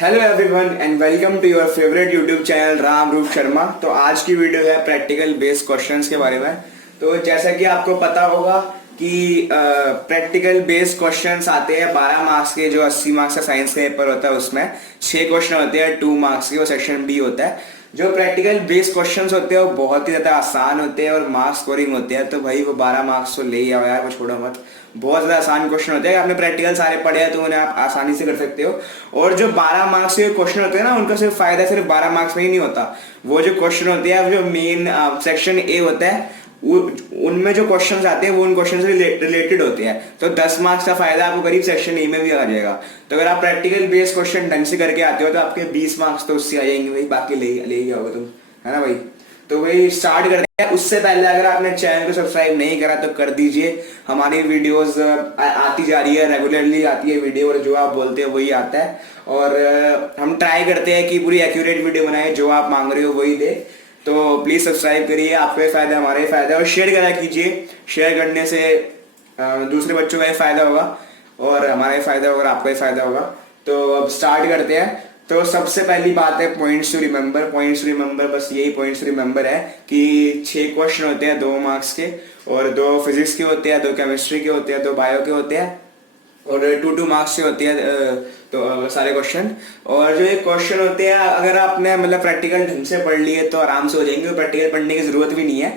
Hello everyone and welcome to your favourite YouTube channel Ram Roop Sharma. तो आज की वीडियो है प्रैक्टिकल बेस्ड क्वेश्चंस के बारे में। तो जैसा कि आपको पता होगा कि प्रैक्टिकल बेस्ड क्वेश्चंस आते हैं 12 मार्क्स के। जो 80 मार्क्स का साइंस का पेपर होता है उसमें 6 क्वेश्चन होते हैं 2 मार्क्स के, वो सेक्शन बी होता है। जो प्रैक्टिकल बेस्ड क्वेश्चंस होते हैं वो बहुत ही ज्यादा आसान होते हैं और मार्क्स स्कोरिंग होते हैं। तो भाई वो 12 मार्क्स तो ले ही आओ यार, वो छोड़ो मत। बहुत ज्यादा आसान क्वेश्चन होते हैं। आपने प्रैक्टिकल सारे पढ़े हैं तो उन्हें आप आसानी से कर सकते हो। और जो 12 मार्क्स के क्वेश्चन होते हैं ना, उनका सिर्फ फायदा सिर्फ 12 मार्क्स में ही नहीं होता। वो जो क्वेश्चन होते हैं, जो मेन सेक्शन ए होता है, उनमें जो क्वेश्चंस आते हैं वो उन क्वेश्चन से रिलेटेड होते हैं। तो 10 मार्क्स का फायदा आपको करीब सेक्शन ए में भी आ जाएगा। तो अगर आप प्रैक्टिकल बेस्ड क्वेश्चन ढंग से करके आते हो तो आपके 20 मार्क्स तो उससे आ जाएंगे भाई, बाकी ले ही जाओगे तुम, है ना भाई। तो वही स्टार्ट करते हैं। उससे पहले अगर आपने चैनल को सब्सक्राइब नहीं करा तो कर दीजिए। हमारी वीडियोस आती जा रही है, रेगुलरली आती है वीडियो, और जो आप बोलते हो वही आता है। और हम ट्राई करते हैं कि पूरी एक्यूरेट वीडियो बनाए, जो आप मांग रहे हो वही दे। तो प्लीज सब्सक्राइब करिए, आपका भी फायदा हमारा भी फायदा, और शेयर करा कीजिए। शेयर करने से दूसरे बच्चों का भी फायदा होगा और हमारा भी फायदा होगा और आपका भी फायदा होगा। तो अब स्टार्ट करते हैं। तो सबसे पहली बात है points to remember. Points to remember, बस यही पॉइंट्स टू रिमेंबर है कि 6 क्वेश्चन होते हैं 2 मार्क्स के, और 2 फिजिक्स के होते हैं, 2 केमिस्ट्री के होते हैं, 2 बायो के होते हैं, और 2 मार्क्स से होती है तो सारे क्वेश्चन। और जो ये क्वेश्चन होते हैं, अगर आपने मतलब प्रैक्टिकल ढंग से पढ़ लिए तो आराम से हो जाएंगे। प्रैक्टिकल पढ़ने की जरूरत भी नहीं है।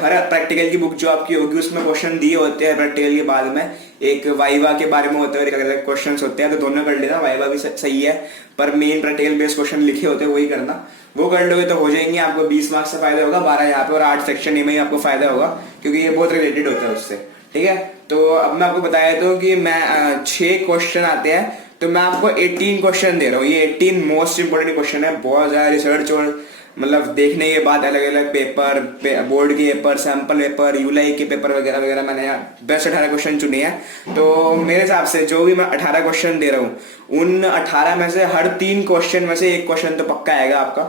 हर प्रैक्टिकल की बुक जो आपकी होगी उसमें क्वेश्चन दिए होते हैं। प्रैक्टिकल के बाद में एक वाइवा के बारे में होता है और एक अलग क्वेश्चन होते हैं, तो दोनों कर लेना। वाइवा भी सही है, पर मेन प्रैक्टिकल बेस्ड क्वेश्चन लिखे होते हैं वही करना। वो कर लोगे तो हो जाएंगे। आपको 20 मार्क्स का फायदा होगा, 12 यहाँ पे, और 8 सेक्शन ए में ही आपको फायदा होगा, क्योंकि ये बहुत रिलेटेड होता है उससे। ठीक है, तो अब मैं आपको बताया तो कि मैं 6 क्वेश्चन आते हैं, तो मैं आपको 18 क्वेश्चन दे रहा हूँ। ये 18 मोस्ट इंपोर्टेंट क्वेश्चन है। बहुत ज्यादा रिसर्च और मतलब देखने के बाद अलग अलग पेपर, बोर्ड के पेपर, सैंपल पेपर, यूलाई के पेपर वगैरह वगैरह, मैंने बेस्ट 18 क्वेश्चन चुने हैं। तो मेरे हिसाब से जो भी मैं 18 क्वेश्चन दे रहा हूँ, उन 18 में से हर 3 क्वेश्चन में से एक क्वेश्चन तो पक्का आएगा आपका।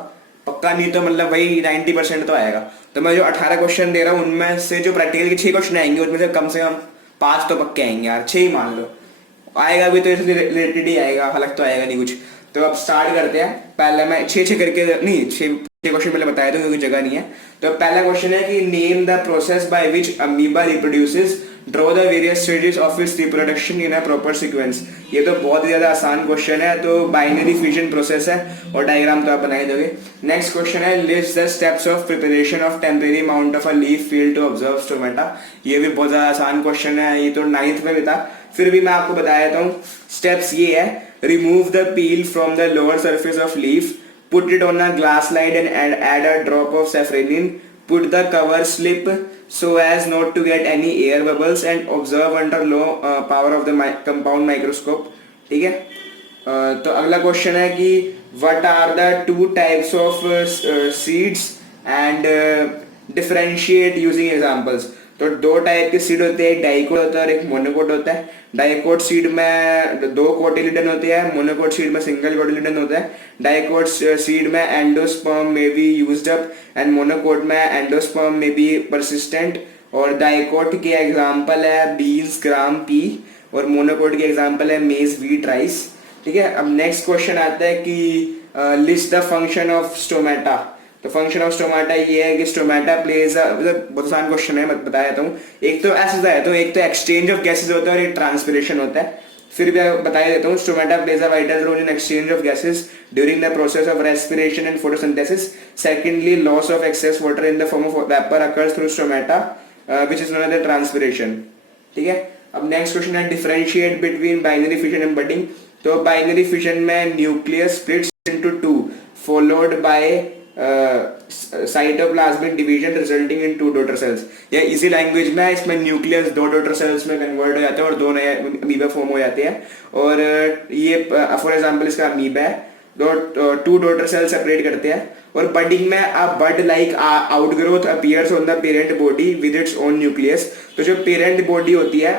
पक्का नहीं तो मतलब वही 90% तो आएगा। तो मैं जो 18 क्वेश्चन दे रहा हूँ उनमें से जो प्रैक्टिकल के 6 क्वेश्चन आएंगे, उनमें से कम 5 तो पक्के आएंगे यार, 6 ही मान लो। आएगा भी तो इससे रिलेटेड ही आएगा, अलग तो आएगा नहीं कुछ। तो अब स्टार्ट करते हैं। पहले मैं 6 करके नहीं, 6 क्वेश्चन पहले बताया था क्योंकि जगह नहीं है। तो पहला क्वेश्चन है कि name the process by which amoeba reproduces, draw the various stages of its reproduction in a proper sequence. ये तो बहुत ही ज्यादा आसान क्वेश्चन है। तो बाइनरी फ्यूजन प्रोसेस है और डायग्राम तो आप बना ही दोगे। नेक्स्ट क्वेश्चन है list the steps of preparation of temporary mount of a leaf field to observe stomata. ये भी बहुत ज्यादा आसान क्वेश्चन है, ये तो 9th में भी था, फिर भी मैं आपको बता देता हूँ। स्टेप्स ये है, remove the peel from the lower surface of leaf, put it on a glass slide and add a drop of saffronin, put the cover slip so as not to get any air bubbles and observe under low power of the compound microscope। ठीक है, तो अगला question है कि what are the 2 types of seeds and differentiate using examples। तो 2 type के seed होते हैं, एक डाइकोट होता है और एक मोनोकोट होता है। डाइकोट सीड में 2 कोटिलिडन होते हैं, मोनोकोट सीड में सिंगल कोटिलिडन होता है। डाइकोट सीड में एंडोस्पर्म में be used up and monocot में एंडोस्पर्म में बी परसिस्टेंट। और डाइकोट के एग्जांपल है बीन्स, ग्राम, पी, और मोनोकोट के एग्जांपल है मेज, व्हीट, राइस। ठीक है, अब नेक्स्ट क्वेश्चन आता है कि list the function of stomata. तो फंक्शन ऑफ स्टोमेटा ये है कि स्टोमेटा प्लेज, बहुत आसान क्वेश्चन है, मैं बता देता हूँ। एक तो ऐसे बताया तो एक तो एक्सचेंज ऑफ गैसेस होता है और एक ट्रांसपिरेशन होता है। फिर भी बता देता हूँ, stomata plays a vital role in exchange of gases during the process of respiration and photosynthesis. Secondly, loss of excess water in the form of vapour occurs through stomata which is known as the transpiration. ठीक है, अब next question है differentiate between binary fission and budding. तो binary fission में nucleus splits into 2 followed by cytoplasmic division resulting in 2 daughter cells. या इसी language में इसमें न्यूक्लियस 2 डॉटर सेल्स में कन्वर्ट हो जाते हैं और 2 नए अमीबा फॉर्म हो जाते हैं। और ये फॉर एग्जांपल इसका अमीबा है, 2 डॉटर सेल सेपरेट करते हैं। और बडिंग में a bud like outgrowth appears on the parent body with its own nucleus. तो जो पेरेंट बॉडी होती है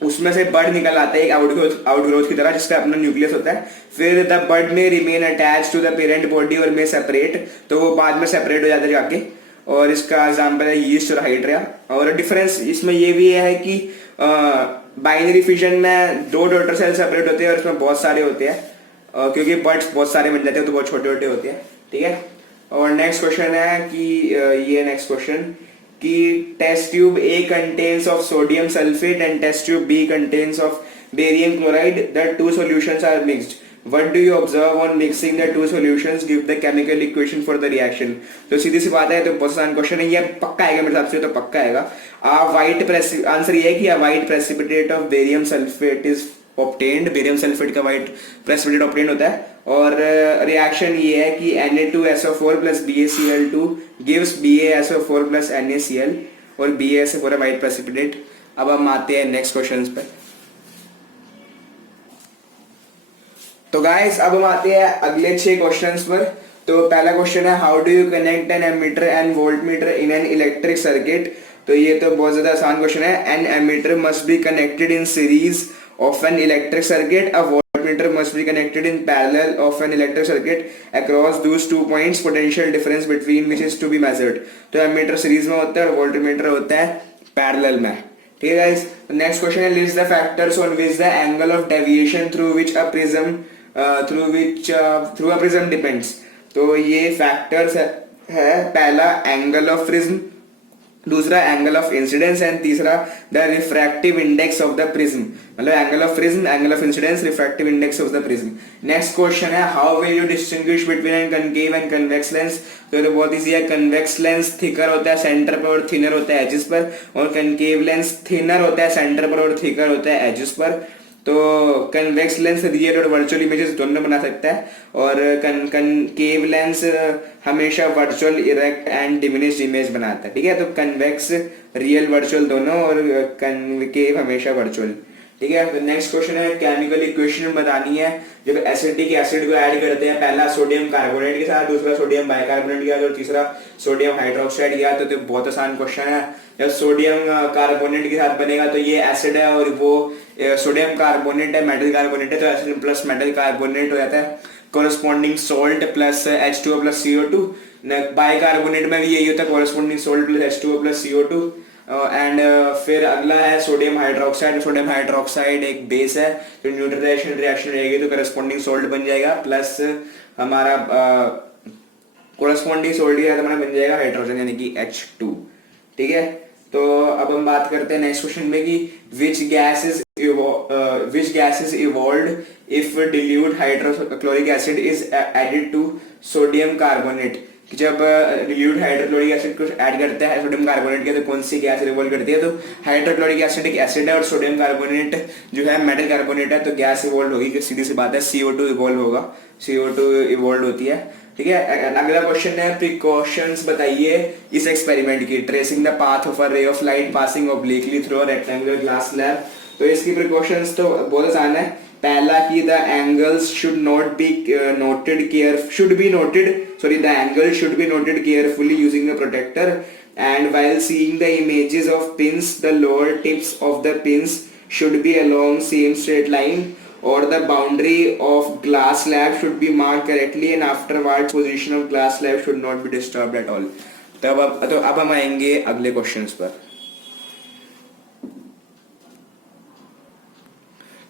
उसमें से बड निकल आता है एक आउटग्रोथ की तरह, जिसका अपना न्यूक्लियस होता है। फिर द बड में remain attach to the parent body और में सेपरेट, तो वो बाद में सेपरेट हो जाता है जाके। और इसका एग्जांपल है यीस्ट और हाइड्रिया। और डिफरेंस इसमें ये भी है कि बाइनरी फिशन में 2 डॉटर सेल सेपरेट होते हैं और इसमें बहुत सारे होते हैं। क्योंकि बर्ड्स बहुत सारे बन जाते हैं तो बहुत छोटे छोटे होते हैं, ठीक है। और नेक्स्ट क्वेश्चन है कि ये नेक्स्ट क्वेश्चन कि test tube A contains of sodium sulphate and test tube B contains of barium chloride, the two solutions are mixed, what do you observe on mixing the two solutions, give the chemical equation for the reaction। तो सीधी सी बात है, तो बहुत आसान question है, ये पक्का आएगा मेरे हिसाब से, तो पक्का आएगा। आंसर ये है कि white precipitate of barium sulphate is obtained, barium sulphate का व्हाइट प्रेसिपिटेट ऑब्टेन्ड होता है। और रिएक्शन ये है कि Na2SO4 plus BaCl2 gives BaSO4 plus NaCl और BaSO4 है व्हाइट प्रेसिपिटेट। अब हम आते हैं नेक्स्ट क्वेश्चन पे। तो गाइस अब हम आते हैं अगले 6 क्वेश्चंस पर। तो पहला क्वेश्चन है how do you connect an ammeter and voltmeter in an electric circuit. तो ये तो बहुत ज्यादा आसान क्वेश्चन है। An ammeter must be connected in series of an electric circuit, a voltmeter must be connected in parallel of an electric circuit across those 2 points, potential difference between which is to be measured. तो ammeter series में होता है और voltmeter होता है parallel में, ठीक है गाइस। नेक्स्ट क्वेश्चन है list the factors on which the angle of deviation through which a prism through a prism depends. तो ये फैक्टर्स है पहला एंगल ऑफ प्रिज्म, दूसरा एंगल ऑफ इंसिडेंस एंड तीसरा the refractive index of the prism. मतलब angle of prism, angle of incidence, refractive index of the prism. Next question है how will you distinguish between an concave and convex lens. तो ये बहुत easy है। Convex lens thicker होता है centre पर और थिनर होता है एजेस पर, और कनकेव लेंस थिनर होता है सेंटर पर और थिकर होता है एजेस पर। तो कन्वेक्स लेंस रियल और वर्चुअल इमेजेस दोनों बना सकता है, और कनकेव लेंस हमेशा virtual, erect and diminished image बनाता है, ठीक है। तो कन्वेक्स रियल वर्चुअल दोनों, और कनकेव हमेशा वर्चुअल, ठीक है। तो नेक्स्ट क्वेश्चन है केमिकल इक्वेशन बतानी है जब एसिडिक एसिड को ऐड करते हैं, पहला सोडियम कार्बोनेट के साथ, दूसरा सोडियम बाइकार्बोनेट के साथ और तीसरा सोडियम हाइड्रोक्साइड के साथ। तो बहुत आसान क्वेश्चन है। जब सोडियम कार्बोनेट के साथ बनेगा तो ये एसिड है और वो सोडियम कार्बोनेट है, मेटल कार्बोनेट है, तो एसिड प्लस मेटल कार्बोनेट हो जाता है। Corresponding salt plus H2O plus CO2। Bicarbonate में भी यही होता है, corresponding salt plus H2O plus CO2। And फिर अगला है सोडियम हाइड्रोक्साइड। सोडियम हाइड्रोक्साइड एक बेस है, तो न्यूट्रलाइजेशन रिएक्शन रहेगी तो करस्पॉन्डिंग सोल्ट बन जाएगा, प्लस हमारा कोरस्पॉन्डिंग सोल्ट के साथ हमारा बन जाएगा हाइड्रोजन यानी कि H2, ठीक है। तो अब हम बात करते हैं नेक्स्ट क्वेश्चन में कि which gas is evolved if dilute hydrochloric acid is added to sodium carbonate। जब dilute हाइड्रोक्लोरिक एसिड को ऐड करते हैं सोडियम कार्बोनेट के, तो कौन सी गैस इवॉल्व करती है। तो हाइड्रोक्लोरिक एसिड एक एसिड है और सोडियम कार्बोनेट जो है मेटल कार्बोनेट है, तो गैस इवॉल्व होगी, सीधी सी बात है CO2 इवॉल्व होगा, CO2 इवॉल्व होती है, ठीक है। अगला क्वेश्चन है प्रिकॉशंस बताइए इस एक्सपेरिमेंट की। Tracing the path of a ray of light passing obliquely through a rectangular glass slab. तो इसकी प्रिकॉशंस तो बहुत आसान है। पहला कि the angles should not be noted the angle should be noted carefully using a protector, and while seeing the images of pins the lower tips of the pins should be along same straight line, or the boundary of glass slab should be marked correctly, and afterwards position of glass slab should not be disturbed at all। तो अब हम आएंगे अगले questions पर।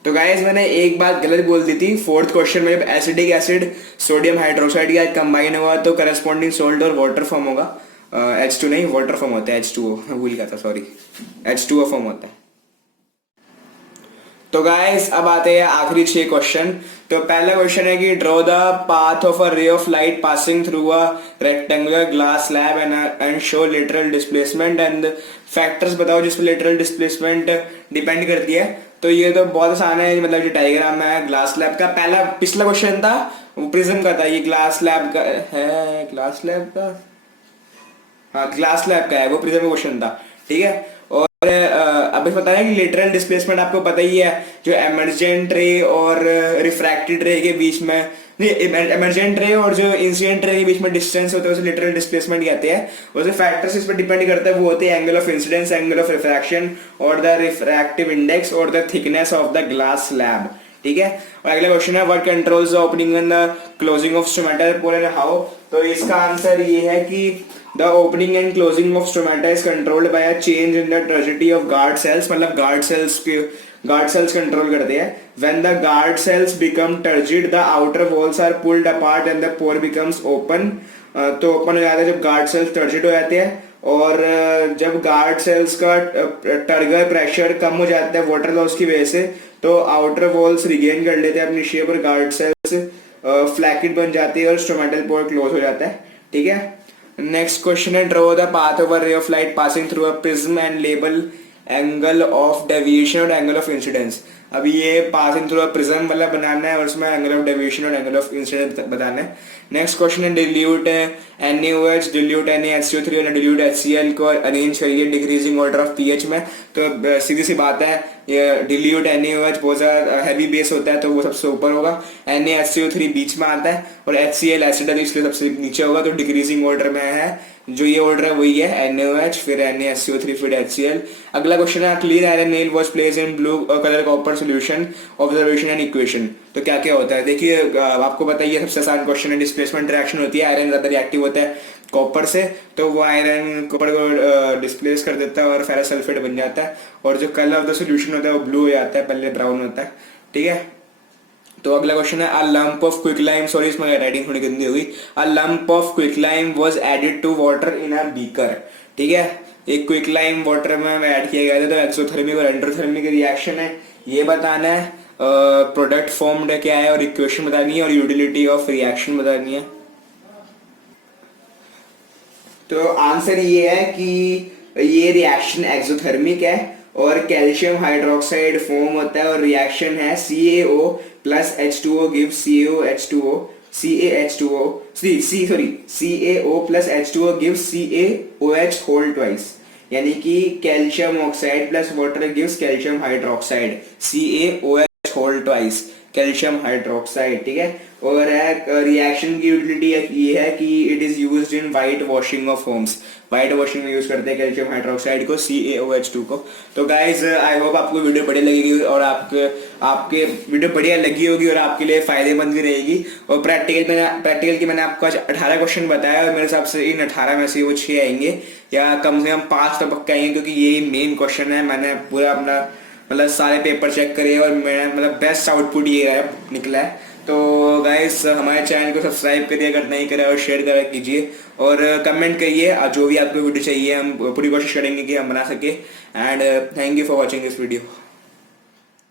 तो guys मैंने एक बात गलत बोल दी थी। फोर्थ क्वेश्चन में जब एसिडिक एसिड सोडियम हाइड्रोक्साइड के साथ कंबाइन हुआ तो करस्पॉन्डिंग सोल्ट और वाटर फॉर्म होगा। H2 नहीं, वाटर फॉर्म होता है, H2O भूल गया था, सॉरी, H2O फॉर्म होता है। तो गाइस अब आते हैं आखिरी 6 क्वेश्चन। तो पहला क्वेश्चन है कि draw the path of a ray of light passing through a rectangular glass slab and show literal displacement and factors बताओ जिस पर लिटरल डिस्प्लेसमेंट डिपेंड करती है। तो ये तो बहुत आसान है, मतलब जो डायग्राम है ग्लास स्लैब का। पहला पिछला क्वेश्चन था वो प्रिज्म का था, ये ग्लास स्लैब का है, ग्लास स्लैब का, हाँ ग्लास स्लैब का है, वो प्रिज्म का क्वेश्चन था, ठीक है। और अभी पता है कि लिटरल डिस्प्लेसमेंट आपको पता ही है, जो एमर्जेंट रे और रिफ्रैक्टेड रे के बीच में, नहीं एमर्जेंट रे और जो इंसिडेंट रे के बीच में डिस्टेंस होता है उसे लिटरल डिस्प्लेसमेंट कहते हैं। उसे फैक्टर्स इस पर डिपेंड करता है, वो होते हैं angle of incidence, angle of refraction और द रिफ्रैक्टिव इंडेक्स और the thickness of the glass slab, ठीक है। और अगला क्वेश्चन है what controls the opening and the closing of stomata pole and how. तो इसका आंसर ये है कि the opening and closing of stomata is controlled by a change in the trajectory of guard cells. मतलब guard cells control करते हैं। When the guard cells become turgid the outer walls are pulled apart and the pore becomes open. तो open हो जाता है जब guard cells turgid हो जाते हैं, और जब गार्ड सेल्स का टर्गर प्रेशर कम हो जाता है वाटर लॉस की वजह से, तो आउटर वॉल्स रिगेन कर लेते हैं अपनी शेप और गार्ड सेल्स फ्लैकिड बन जाती है और स्टोमेटल पोर क्लोज हो जाता है। ठीक है, नेक्स्ट क्वेश्चन है draw the path over ray of light passing through a prism and label angle of deviation और एंगल ऑफ इंसिडेंस। अब ये पासिंग थ्रू अ प्रिज्म वाला बनाना है और उसमें एंगल ऑफ डेविएशन और एंगल ऑफ इंसिडेंस बताना है। नेक्स्ट क्वेश्चन है डिल्यूट NaOH, डिल्यूट NaHCO3 और डिल्यूट HCl को अरेंज करिए डिक्रीजिंग ऑर्डर ऑफ pH में। तो सीधी सी बात है, ये डिल्यूट NaOH बहुत ज़्यादा हैवी बेस होता है तो वो सबसे ऊपर होगा, NaHCO3 बीच में आता है और HCl एसिड है इसलिए सबसे नीचे होगा, तो डिक्रीजिंग ऑर्डर में है। जो ये ऑर्डर है वही है, NaOH फिर NaHCO3 फिर HCl। अगला क्वेश्चन है clean iron nail was placed in blue colour copper solution, observation and equation. तो क्या क्या होता है देखिए, आपको पता है ये सबसे आसान क्वेश्चन है। डिस्प्लेसमेंट रिएक्शन होती है, आयरन ज्यादा रिएक्टिव होता है कॉपर से, तो वो आयरन कॉपर को डिस्प्लेस कर देता है और फेरस सल्फेट बन जाता है, और जो कलर ऑफ द सॉल्यूशन होता है वो ब्लू हो जाता है, पहले ब्राउन होता है। ठीक है, तो अगला क्वेश्चन है a lump of quicklime, sorry इसमें राइटिंग थोड़ी गंदी होगी, a lump of quicklime was added to water in a beaker. ठीक है, एक क्विकलाइम वाटर में ऐड किया गया था, तो एक्सोथर्मिक और एंडोथर्मिक रिएक्शन है, ये बताना है, प्रोडक्ट फॉर्म्ड क्या है और इक्वेशन बतानी है और यूटिलिटी ऑफ रिएक्शन बतानी है। तो आंसर ये है कि ये रिएक्शन एक्सोथर्मिक है और कैल्शियम हाइड्रोक्साइड फॉर्म होता है और रिएक्शन है CaO plus H2O gives CaO plus H2O gives CaOH whole twice, यानी कि calcium oxide plus water gives calcium hydroxide, CaOH whole twice calcium hydroxide. ठीक है, और रिएक्शन की यूटिलिटी ये है कि it is used in white washing of homes, white washing में यूज करते हैं कैल्शियम हाइड्रोक्साइड को, CaOH2 को। तो गाइज आई होप आपको वीडियो बढ़िया लगेगी और आपके वीडियो बढ़िया लगी होगी और आपके लिए फायदेमंद भी रहेगी। और प्रैक्टिकल की मैंने आपको आज 18 क्वेश्चन बताया और मेरे हिसाब से इन 18 में से वो 6 आएंगे या कम से कम 5 तो पक्का आएंगे, क्योंकि ये मेन क्वेश्चन है। मैंने पूरा अपना मतलब सारे पेपर चेक करे और मेरा मतलब बेस्ट आउटपुट ये निकला है। तो गाइस हमारे चैनल को सब्सक्राइब करिए अगर नहीं करा, और शेयर करा कीजिए और कमेंट करिए जो भी आपको वीडियो चाहिए, हम पूरी कोशिश करेंगे कि हम बना सके। And thank you for watching this video.